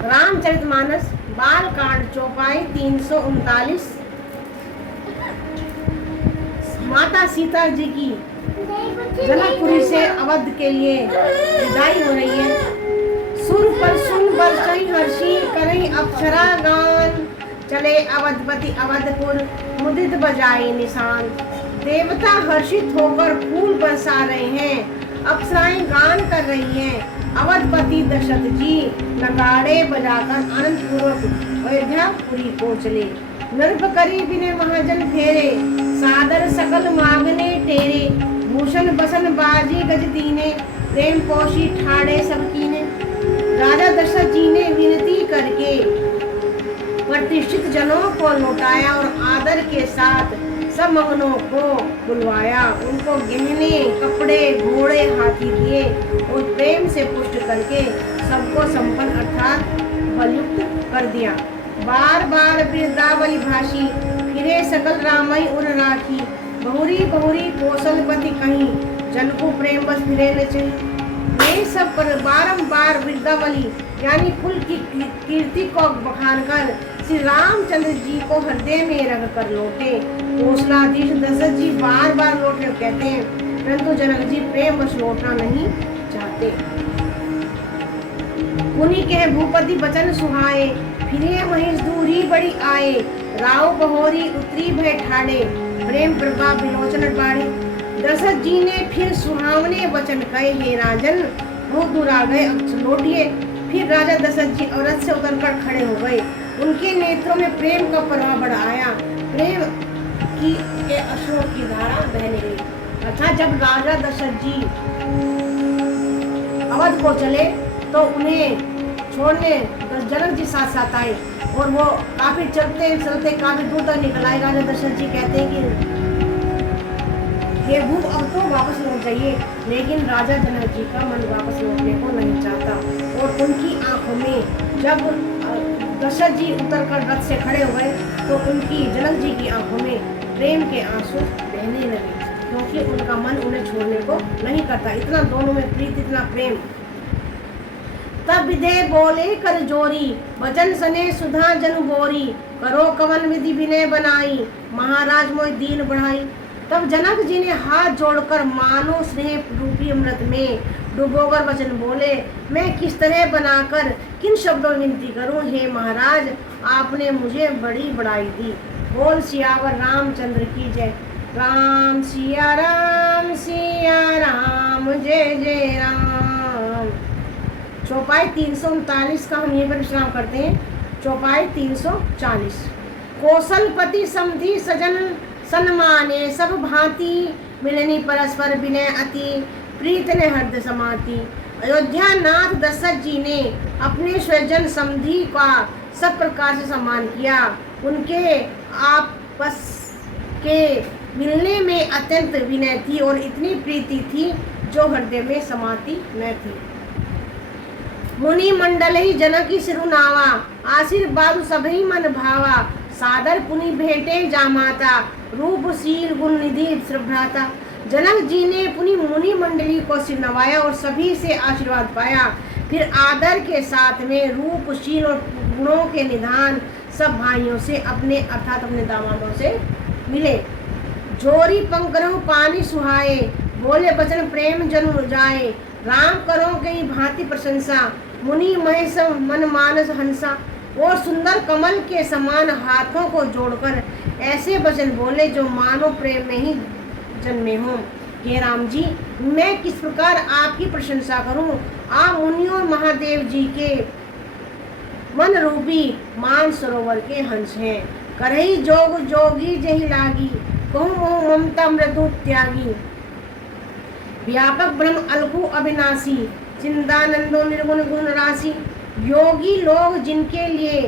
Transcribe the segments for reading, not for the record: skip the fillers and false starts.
रामचरितमानस बालकांड चौपाई 339। माता सीता जी की जनकपुरी से अवध के लिए विदाई हो रही है। सुर पर सुन बरसई हर्षी करई अप्सरा गान, चले अवधपति अवधपुर मुदित बजाई निशान। देवता हर्षित होकर फूल बरसा रहे हैं, अप्सराएं गान कर रही हैं। अवधपति दशरथ जी नगाड़े बजाकर आनंद पूर्वक अयोध्यापुरी को चले। नर्प करी बिने महाजन फेरे, सादर सकल मांगने टेरे। भूषण बसन बाजी गज दीने, प्रेम पोषी ठाड़े सबकी ने। राजा दशरथ जी ने विनती करके प्रतिष्ठित जनों को लौटाया और आदर के साथ सब मगनों को बुलवाया। उनको गहने कपड़े घोड़े हाथी दिए और प्रेम से पुष्ट करके सबको संपन्न अर्थात बलयुक्त कर दिया। बार बार बिरदावली भाषी फिरे सकल रामई उर राखी। बहुरी बहुरी कौशलपति कहीं, जन को प्रेम बस फिरे न चाहिए। ये सब पर बारंबार बिरदावली यानी कुल की कीर्ति को बखान कर श्री रामचंद्र जी को हृदय में रख कर लौटे। कौशलाधीश दशरथ जी बार बार लौटने कहते हैं, परंतु जनक जी प्रेम बस लौटना नहीं चाहते। उन्हीं के भूपति बचन सुहाए, फिरे महेश दूरी बड़ी आए। राव बहोरी उतरी भय ठाड़े, प्रेम प्रभा विलोचन बाड़े। दशरथ जी ने फिर सुहावने वचन कहे, हे राजन बहुत दूर आ गए, अब लौटिए। फिर राजा दशरथ जी औरत से उतरकर खड़े हो गए। उनके नेत्रों में प्रेम का प्रवाह बढ़ आया, प्रेम की अश्रुओं की धारा बहने लगी। अर्थात जब राजा दशरथ जी अवध को चले तो उन्हें छोड़ने जनक जी साथ साथ आए और वो काफी चलते चलते काफी दूर तक निकल आए। राजा दशरथ जी कहते हैं कि ये भूप अब तो वापस लौट जाइए, लेकिन राजा जनक जी का मन वापस लौटने को नहीं चाहता। और उनकी आंखों में जब दशरथ जी उतरकर रथ से खड़े हो गए तो उनकी जनक जी की आंखों में प्रेम के आंसू बहने लगे, क्योंकि उनका मन उन्हें छोड़ने को नहीं करता। इतना दोनों में प्रीत, इतना प्रेम। तब विदे बोले कर जोरी, वचन सने सुधा जन बोरी। करो कवन विधि विनय बनाई, महाराज मोय दीन बढ़ाई। तब जनक जी ने हाथ जोड़कर मानो स्नेह रूपी अमृत में डुबोकर वचन बोले, मैं किस तरह बनाकर किन शब्दों में विनती करूं। हे महाराज, आपने मुझे बड़ी बढ़ाई दी। बोल सियावर रामचंद्र की जय। राम सिया राम जय जय राम। चौपाई 339 का हम यहीं पर विश्राम करते हैं। चौपाई 340। कौशलपति समधि सजन सन्माने सब भांति, मिलनी परस्पर विनय अति, प्रीत ने हृदय समाति। अयोध्या नाथ दशरथ जी ने अपने स्वजन समधि का सब प्रकार से सम्मान किया। उनके आपस के मिलने में अत्यंत विनय थी और इतनी प्रीति थी जो हृदय में समाती न थी। मुनि मंडल ही जनक सिरुनावा, आशीर्वाद सभी मन भावा। सादर पुनि भेटे जामाता, रूपशील गुण निधि श्रभ्राता। जनक जी ने पुनि मुनि मंडली को सिर नवाया और सभी से आशीर्वाद पाया। फिर आदर के साथ में रूपशील और गुणों के निधान सब भाइयों से अपने अर्थात अपने दामादों से मिले। जोरी पंकरहु पानी सुहाए, बोले बचन प्रेम जन जाए। राम करो कई भांति प्रशंसा, मुनि महेश मन मानस हंसा। और सुंदर कमल के समान हाथों को जोड़कर ऐसे वचन बोले जो मानो प्रेम में ही जन्मे हों। हे राम जी, मैं किस प्रकार आपकी प्रशंसा करूं। आप मुनियों महादेव जी के मन रूपी मान सरोवर के हंस हैं। करही जोग जोगी जही लागी, कहूँ मोह ममता मृदु त्यागी। व्यापक ब्रह्म अलकु अविनाशी, चिंतानंदो निर्गुण गुण राशि। योगी लोग जिनके लिए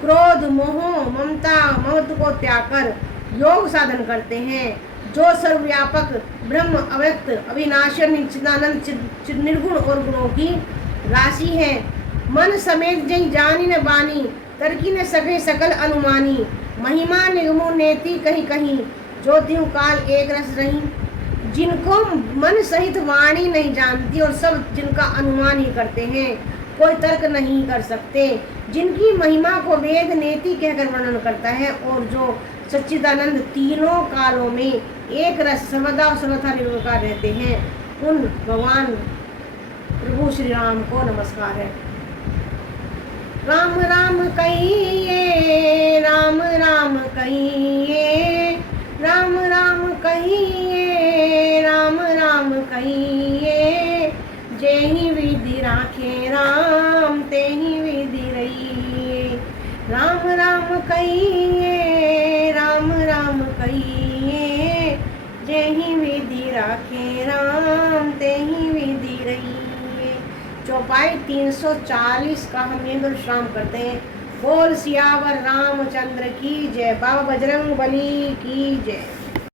क्रोध मोह ममता महत्व को त्याग कर योग साधन करते हैं, जो सर्वव्यापक ब्रह्म अव्यक्त अविनाशी चिदानंद निर्गुण और गुणों की राशि है। मन समेत जय जानी न बानी, तरकी न सके सकल अनुमानी। महिमा निगमो नेति कहीं कहीं, जो त्यों काल एक रस रही। जिनको मन सहित वाणी नहीं जानती और सब जिनका अनुमान ही करते हैं, कोई तर्क नहीं कर सकते, जिनकी महिमा को वेद नेति कहकर वर्णन करता है और जो सच्चिदानंद तीनों कालों में एक रस सर्वदा और सर्वथा निर्विकार रहते हैं, उन भगवान प्रभु श्री राम को नमस्कार है। राम राम कहिए, राम राम कहिए, राम राम कहिए, राम राम कहिए, जेहि विधि राखे राम तेहि विधि रहिए। राम राम कहिए, राम राम कहिए, जेहि विधि राखे राम तेहि विधि रहिए। चौपाई 340 का हम ये विश्राम करते हैं। बोल सियावर रामचंद्र की जय, बाबा बजरंग बली की जय।